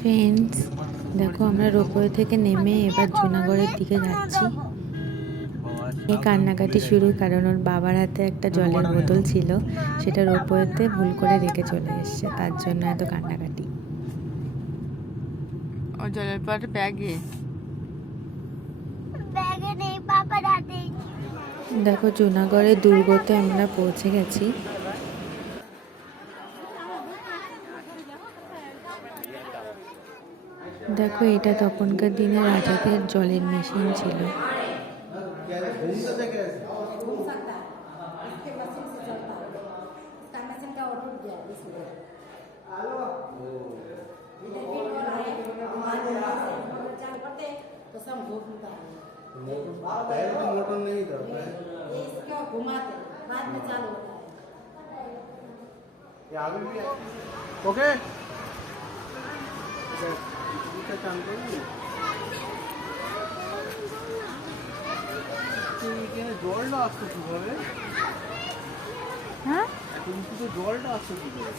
Friends, দেখো আমরা ropeway থেকে নেমে এবার জুনাগড়ের দিকে যাচ্ছি। এই কান্নাকাটি শুরু, কারণ ওর বাবার হাতে একটা জলের বোতল ছিল, সেটা রোপওয়েতে ভুল করে রেখে চলে এসছে, তার জন্য এত কান্নাকাটি। ও জলের পর ব্যাগে নেই, বাবার হাতে। দেখো জুনাগড়ের দুর্গতে আমরা পৌঁছে গেছি। দেখো এটা তখনকার দিনে রাজাদের জলের মেশিন ছিল। मोटर नहीं था इसका घुमाते बाद में चालू होता है ये अभी भी ओके এটা টানতে হবে এখানে জলটা আসছে কিভাবে? হ্যাঁ এখন তো জলটা আসছে কিভাবে?